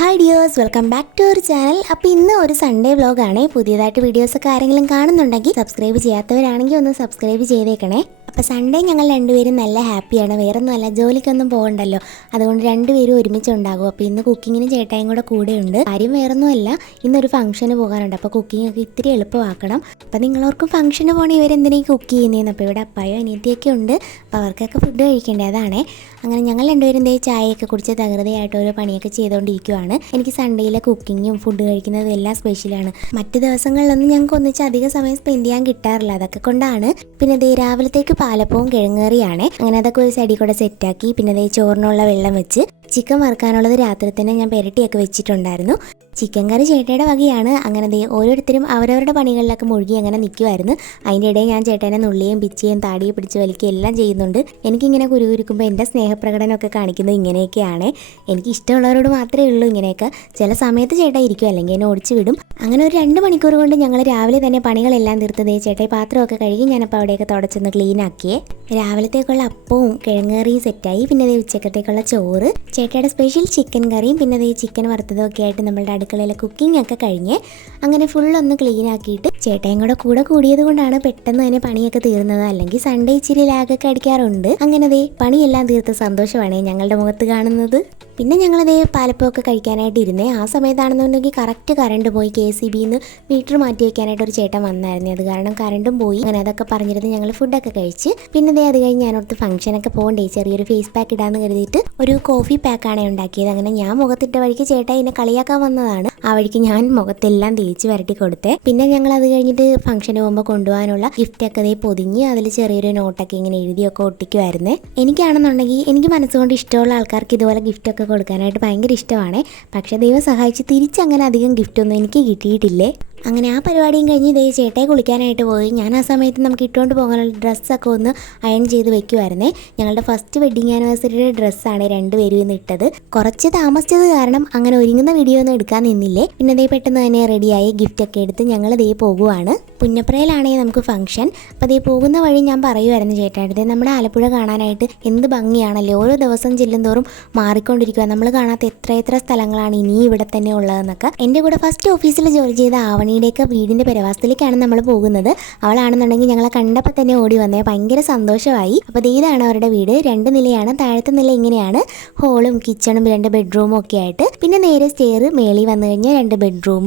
Hi dears welcome back to our channel അപ്പോൾ ഇന്ന് ഒരു സൺഡേ വ്ലോഗാണ് പുതിയതായിട്ട് വീഡിയോസൊക്കെ ആരെങ്കിലും കാണുന്നുണ്ടെങ്കിൽ സബ്സ്ക്രൈബ് ചെയ്യാത്തവരാണെങ്കിൽ ഒന്ന് സബ്സ്ക്രൈബ് ചെയ്തേക്കണേ. അപ്പോൾ സൺഡേ ഞങ്ങൾ രണ്ടുപേരും നല്ല ഹാപ്പിയാണ് വേറൊന്നുമല്ല ജോലിക്കൊന്നും പോകണ്ടല്ലോ. അതുകൊണ്ട് രണ്ടുപേരും ഒരുമിച്ച് ഉണ്ടാകും അപ്പോൾ ഇന്ന് കുക്കിങ്ങിന് ചേട്ടായും കൂടെ കൂടെയുണ്ട്. കാര്യം വേറൊന്നുമല്ല ഇന്നൊരു ഫംഗ്ഷന് പോകാനുണ്ട്. അപ്പോൾ കുക്കിംഗ് ഒക്കെ ഇത്തിരി എളുപ്പമാക്കണം. അപ്പോൾ നിങ്ങളോർക്കും ഫംഗ്ഷന് പോകണേ ഇവരെന്തിനേ കുക്ക് ചെയ്യുന്നതെന്ന് അപ്പോൾ ഇവിടെ അപ്പായോ അനിയത്തിയൊക്കെ ഉണ്ട്. അപ്പോൾ അവർക്കൊക്കെ ഫുഡ് കഴിക്കേണ്ടേ? അതാണേ. അങ്ങനെ ഞങ്ങൾ രണ്ടുപേരും ദേ ചായയൊക്കെ കുടിച്ച് തകൃതയായിട്ട് ഓരോ പണിയൊക്കെ ചെയ്തുകൊണ്ടിരിക്കുവാണ് എനിക്ക് സൺഡേയിലെ കുക്കിങ്ങും ഫുഡ് കഴിക്കുന്നതും എല്ലാം സ്പെഷ്യലാണ് മറ്റ് ദിവസങ്ങളിലൊന്നും ഞങ്ങൾക്ക് ഒന്നിച്ച് അധിക സമയം സ്പെൻഡ് ചെയ്യാൻ കിട്ടാറില്ല. അതൊക്കെ കൊണ്ടാണ്. പിന്നെ ദേ രാവിലത്തേക്ക് പാലപ്പവും കിഴങ്ങേറിയാണ്. അങ്ങനെ അതൊക്കെ ഒരു സൈഡിൽ കൂടെ സെറ്റാക്കി. പിന്നെ ദേ ചോറിനുള്ള വെള്ളം വെച്ച് ചിക്കൻ വറുക്കാനുള്ളത് രാത്രി തന്നെ ഞാൻ പെരട്ടിയൊക്കെ വെച്ചിട്ടുണ്ടായിരുന്നു. ചിക്കൻ കറി ചേട്ടയുടെ വകയാണ്. അങ്ങനെ ദേ ഓരോരുത്തരും അവരവരുടെ പണികളിലൊക്കെ മുഴുകി അങ്ങനെ നിൽക്കുമായിരുന്നു അതിന്റെ ഇടയിൽ ഞാൻ ചേട്ടനെ നുള്ളിയും പിച്ചിയും താടിയും പിടിച്ച് വലിക്കുകയും എല്ലാം ചെയ്യുന്നുണ്ട്. എനിക്കിങ്ങനെ കുരുകുരുക്കുമ്പോൾ എന്റെ സ്നേഹപ്രകടനമൊക്കെ കാണിക്കുന്നത് ഇങ്ങനെയൊക്കെയാണ്. എനിക്ക് ഇഷ്ടമുള്ളവരോട് മാത്രമേ ഉള്ളൂ ഇങ്ങനെയൊക്കെ. ചില സമയത്ത് ചേട്ടാ ഇരിക്കും അല്ലെങ്കിൽ എന്നെ ഓടിച്ചു വിടും. അങ്ങനെ ഒരു രണ്ട് മണിക്കൂർ കൊണ്ട് ഞങ്ങൾ രാവിലെ തന്നെ പണികളെല്ലാം തീർത്ത് ദേ ചേട്ടായി പാത്രമൊക്കെ കഴുകി ഞാനപ്പോൾ അവിടെയൊക്കെ തുടച്ചൊന്ന് ക്ലീൻ ആക്കിയേ രാവിലത്തേക്കുള്ള അപ്പവും കിഴങ്ങറിയും സെറ്റായി. പിന്നെ ഉച്ചക്കത്തേക്കുള്ള ചോറ്. ചേട്ടയുടെ സ്പെഷ്യൽ ചിക്കൻ കറിയും. പിന്നെ ചിക്കൻ വറുത്തതും ഒക്കെ ആയിട്ട് നമ്മളുടെ അടുക്കളയിലെ കുക്കിംഗ് ഒക്കെ കഴിഞ്ഞ് അങ്ങനെ ഫുൾ ഒന്ന് ക്ലീൻ ആക്കിയിട്ട് ചേട്ടയും കൂടെ കൂടെ കൂടിയത് കൊണ്ടാണ് പെട്ടെന്ന് തന്നെ പണിയൊക്കെ തീർന്നത്. അല്ലെങ്കിൽ സൺഡേ ഇച്ചിരി ലാഗൊക്കെ അടിക്കാറുണ്ട്. അങ്ങനെ പണിയെല്ലാം തീർത്ത സന്തോഷമാണ് ഞങ്ങളുടെ മുഖത്ത് കാണുന്നത്. പിന്നെ ഞങ്ങളതേ പാലപ്പമൊക്കെ കഴിക്കാനായിട്ട് ഇരുന്നേ ആ സമയത്താണെന്നുണ്ടെങ്കിൽ കറക്റ്റ് കറണ്ട് പോയി കെ സി ബിന്ന് മീറ്റർ മാറ്റി വയ്ക്കാനായിട്ട് ഒരു ചേട്ടൻ വന്നായിരുന്നു. അത് കാരണം കറണ്ടും പോയി. അങ്ങനെ അതൊക്കെ പറഞ്ഞിരുന്ന് ഞങ്ങൾ ഫുഡൊക്കെ കഴിച്ച്. പിന്നെ ദേ അത് കഴിഞ്ഞ് ഞാനോർത്ത് ഫംഗ്ഷനൊക്കെ പോകണ്ടേ. ചെറിയൊരു ഫേസ് പാക്ക് ഇടാന്ന് കരുതിയിട്ട് ഒരു കോഫി പാക്കാണ് ഉണ്ടാക്കിയത്. അങ്ങനെ ഞാൻ മുഖത്തിട്ട വഴിക്ക് ചേട്ടാ എന്നെ കളിയാക്കാൻ വന്നതാണ്. ആ വഴിക്ക് ഞാൻ മുഖത്തെല്ലാം തേച്ച് വരട്ടി കൊടുത്തേ. പിന്നെ ഞങ്ങൾ അത് കഴിഞ്ഞിട്ട് ഫംഗ്ഷന് പോകുമ്പോൾ കൊണ്ടുപോകാനുള്ള ഗിഫ്റ്റ് ഒക്കെ ദേ പൊതിഞ്ഞ് അതിൽ ചെറിയൊരു നോട്ടൊക്കെ ഇങ്ങനെ എഴുതിയൊക്കെ ഒട്ടിക്കുമായിരുന്നേ എനിക്കാണെന്നുണ്ടെങ്കിൽ എനിക്ക് മനസ്സുകൊണ്ട് ഇഷ്ടമുള്ള ആൾക്കാർക്ക് ഇതുപോലെ ഗിഫ്റ്റ് ഒക്കെ കൊടുക്കാനായിട്ട് ഭയങ്കര ഇഷ്ടമാണ്. പക്ഷേ ദൈവം സഹായിച്ച് തിരിച്ചങ്ങനെ അധികം ഗിഫ്റ്റൊന്നും എനിക്ക് കിട്ടിയിട്ടില്ലേ? അങ്ങനെ ആ പരിപാടിയും കഴിഞ്ഞ് ഇതേ ചേട്ടയെ കുളിക്കാനായിട്ട് പോയി. ഞാൻ ആ സമയത്ത് നമുക്ക് ഇട്ടുകൊണ്ട് പോകാനുള്ള ഡ്രസ്സൊക്കെ ഒന്ന് അയൺ ചെയ്ത് വെക്കുമായിരുന്നേ ഞങ്ങളുടെ ഫസ്റ്റ് വെഡിങ് ആനിവേഴ്സറിയുടെ ഡ്രസ്സാണ് രണ്ടുപേരും ഇന്ന് ഇട്ടത്. കുറച്ച് താമസിച്ചത് കാരണം അങ്ങനെ ഒരുങ്ങുന്ന വീഡിയോ ഒന്നും എടുക്കാൻ നിന്നില്ലേ. പിന്നെ ദേ പെട്ടെന്ന് തന്നെ റെഡിയായി ഗിഫ്റ്റ് ഒക്കെ എടുത്ത് ഞങ്ങൾ ദേ പോകുവാണ്. പുന്നപ്രയിലാണെങ്കിൽ നമുക്ക് ഫംഗ്ഷൻ അപ്പോൾ ദേ പോകുന്ന വഴി ഞാൻ പറയുമായിരുന്നു ചേട്ടായിട്ട്. നമ്മുടെ ആലപ്പുഴ കാണാനായിട്ട് എന്ത് ഭംഗിയാണല്ലേ. ഓരോ ദിവസം ചെല്ലുന്തോറും മാറിക്കൊണ്ടിരിക്കുക നമ്മൾ കാണാത്ത എത്ര എത്ര സ്ഥലങ്ങളാണ് ഇനി ഇവിടെ തന്നെ ഉള്ളതെന്നൊക്കെ. എന്റെ കൂടെ ഫസ്റ്റ് ഓഫീസിൽ ജോലി ചെയ്ത ആവണിയുടെയൊക്കെ വീടിന്റെ പെരവാസത്തിലേക്കാണ് നമ്മൾ പോകുന്നത്. അവളാണെന്നുണ്ടെങ്കിൽ ഞങ്ങളെ കണ്ടപ്പോൾ തന്നെ ഓടി വന്നേ. ഭയങ്കര സന്തോഷമായി. അപ്പോൾ ഇതാണ് അവരുടെ വീട്. രണ്ട് നിലയാണ്. താഴത്തെ നില ഇങ്ങനെയാണ്. ഹോളും കിച്ചണും രണ്ട് ബെഡ്റൂമും ഒക്കെ ആയിട്ട്. പിന്നെ നേരെ സ്റ്റെയർ മേളി വന്നു കഴിഞ്ഞാൽ രണ്ട് ബെഡ്റൂം.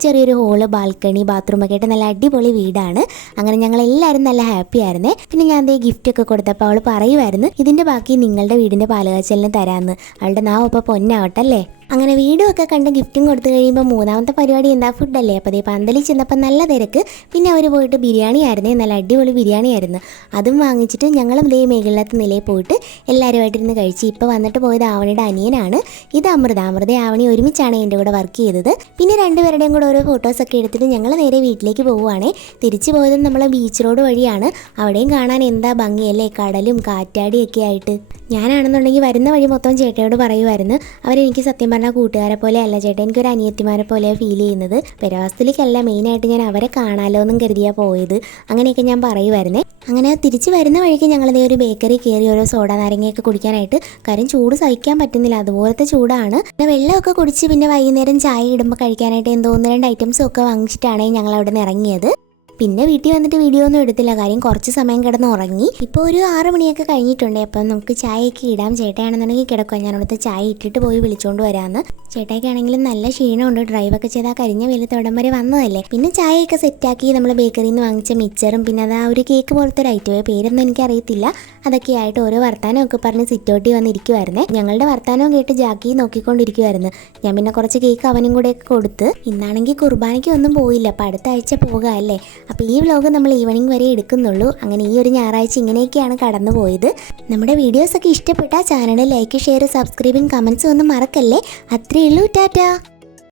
ചെറിയൊരു ഹോൾ ബാൽക്കണി ബാത്റൂം ഒക്കെ ആയിട്ട് നല്ല അടിപൊളി വീടാണ്. അങ്ങനെ ഞങ്ങൾ എല്ലാവരും നല്ല ഹാപ്പി ആയിരുന്നേ. പിന്നെ ഞാൻ ദേ ഗിഫ്റ്റ് ഒക്കെ കൊടുത്തപ്പോൾ അവൾ പറയുമായിരുന്നു ഇതിന്റെ ബാക്കി നിങ്ങളുടെ വീടിന്റെ പാലുകാച്ചലിന് തരാമെന്ന് അവളുടെ നാവ് ഇപ്പോൾ പൊന്നാവട്ടെ അല്ലേ അങ്ങനെ വീടും ഒക്കെ കണ്ട് ഗിഫ്റ്റും കൊടുത്തു കഴിയുമ്പോൾ മൂന്നാമത്തെ പരിപാടി എന്താ? ഫുഡല്ലേ അപ്പോൾ ദേ പന്തലിൽ ചെന്നപ്പോൾ നല്ല തിരക്ക്. പിന്നെ അവർ പോയിട്ട് ബിരിയാണി ആയിരുന്നു. നല്ല അടിപൊളി ബിരിയാണി ആയിരുന്നു. അതും വാങ്ങിച്ചിട്ട് ഞങ്ങളും ഇതേ മേഖലത്തെ നിലയിൽ പോയിട്ട് എല്ലാവരുമായിട്ടിരുന്ന് കഴിച്ച് ഇപ്പോൾ വന്നിട്ട് പോയത് ആവണിയുടെ അനിയനാണ്. ഇത് അമൃത. അമൃത ആവണി ഒരുമിച്ചാണ് എന്റെ കൂടെ വർക്ക് ചെയ്തത്. പിന്നെ രണ്ടുപേരുടെയും കൂടെ ഓരോ ഫോട്ടോസൊക്കെ എടുത്തിട്ട് ഞങ്ങൾ നേരെ വീട്ടിലേക്ക് പോവുകയാണേ തിരിച്ചു പോയതും നമ്മളെ ബീച്ച് റോഡ് വഴിയാണ്. അവിടെയും കാണാൻ എന്താ ഭംഗിയല്ലേ? കടലും കാറ്റാടിയൊക്കെ ആയിട്ട്. ഞാനാണെന്നുണ്ടെങ്കിൽ വരുന്ന വഴി മൊത്തം ചേട്ടയോട് പറയുമായിരുന്നു. അവരെനിക്ക് സത്യം പറഞ്ഞാൽ കൂട്ടുകാരെ പോലെ അല്ല ചേട്ടാ. എനിക്കൊരു അനിയത്തിമാരെ പോലെയാണ് ഫീൽ ചെയ്യുന്നത്. പെരവാസ്തലിക്കല്ല മെയിനായിട്ട് ഞാൻ അവരെ കാണാലോ എന്നും കരുതിയാണ് പോയത്. അങ്ങനെയൊക്കെ ഞാൻ പറയുമായിരുന്നേ. അങ്ങനെ തിരിച്ച് വരുന്ന വഴിക്ക് ഞങ്ങൾ ഞങ്ങളിതേ ഒരു ബേക്കറി കയറി ഓരോ സോഡ നാരങ്ങയൊക്കെ കുടിക്കാനായിട്ട് കാര്യം ചൂട് സഹിക്കാൻ പറ്റുന്നില്ല. അതുപോലത്തെ ചൂടാണ്. പിന്നെ വെള്ളമൊക്കെ കുടിച്ച് പിന്നെ വൈകുന്നേരം ചായ ഇടുമ്പോൾ കഴിക്കാനായിട്ട് എന്തോന്ന് രണ്ട് ഐറ്റംസും ഒക്കെ വാങ്ങിച്ചിട്ടാണ് ഞങ്ങൾ അവിടെ നിന്ന് ഇറങ്ങിയത്. പിന്നെ വീട്ടിൽ വന്നിട്ട് വീഡിയോ ഒന്നും എടുത്തില്ല. കാര്യം കുറച്ച് സമയം കിടന്ന് ഉറങ്ങി. ഇപ്പോൾ ഒരു ആറ് മണിയൊക്കെ കഴിഞ്ഞിട്ടുണ്ട്. അപ്പം നമുക്ക് ചായയൊക്കെ ഇടാം. ചേട്ടയാണെന്നുണ്ടെങ്കിൽ കിടക്കുക ഞാനവിടുത്തെ ചായ ഇട്ടിട്ട് പോയി വിളിച്ചുകൊണ്ട് വരാമെന്ന് ചേട്ടായിക്കാണെങ്കിലും നല്ല ക്ഷീണമുണ്ട്. ഡ്രൈവൊക്കെ ചെയ്താൽ കരിഞ്ഞ വെയിലത്തോടം വരെ വന്നതല്ലേ. പിന്നെ ചായയൊക്കെ സെറ്റാക്കി നമ്മൾ ബേക്കറിയിൽ നിന്ന് വാങ്ങിച്ച മിച്ചറും പിന്നെ അത് ആ ഒരു കേക്ക് പോലത്തെ ഒരു ഐറ്റം പേരൊന്നും എനിക്കറിയത്തില്ല. അതൊക്കെ ആയിട്ട് ഓരോ വർത്താനമൊക്കെ പറഞ്ഞ് സിറ്റോട്ടി വന്നിരിക്കുമായിരുന്നേ ഞങ്ങളുടെ വർത്താനവും കേട്ട് ജാക്കി നോക്കിക്കൊണ്ടിരിക്കുമായിരുന്നു ഞാൻ പിന്നെ കുറച്ച് കേക്ക് അവനും കൂടെയൊക്കെ കൊടുത്ത്. ഇന്നാണെങ്കിൽ കുർബാനയ്ക്ക് ഒന്നും പോയില്ല. അപ്പം അടുത്ത ആഴ്ച പോകാം അല്ലേ? അപ്പോൾ ഈ വ്ലോഗ് നമ്മൾ ഈവനിങ് വരെ എടുക്കുന്നുള്ളൂ. അങ്ങനെ ഈ ഒരു ഞായറാഴ്ച ഇങ്ങനെയൊക്കെയാണ് കടന്നു പോയത് നമ്മുടെ വീഡിയോസൊക്കെ ഇഷ്ടപ്പെട്ടാൽ ചാനൽ ലൈക്ക് ഷെയർ സബ്സ്ക്രൈബും കമൻസും ഒന്നും മറക്കല്ലേ? അത്രയേ ഉള്ളൂ. ടാറ്റാ.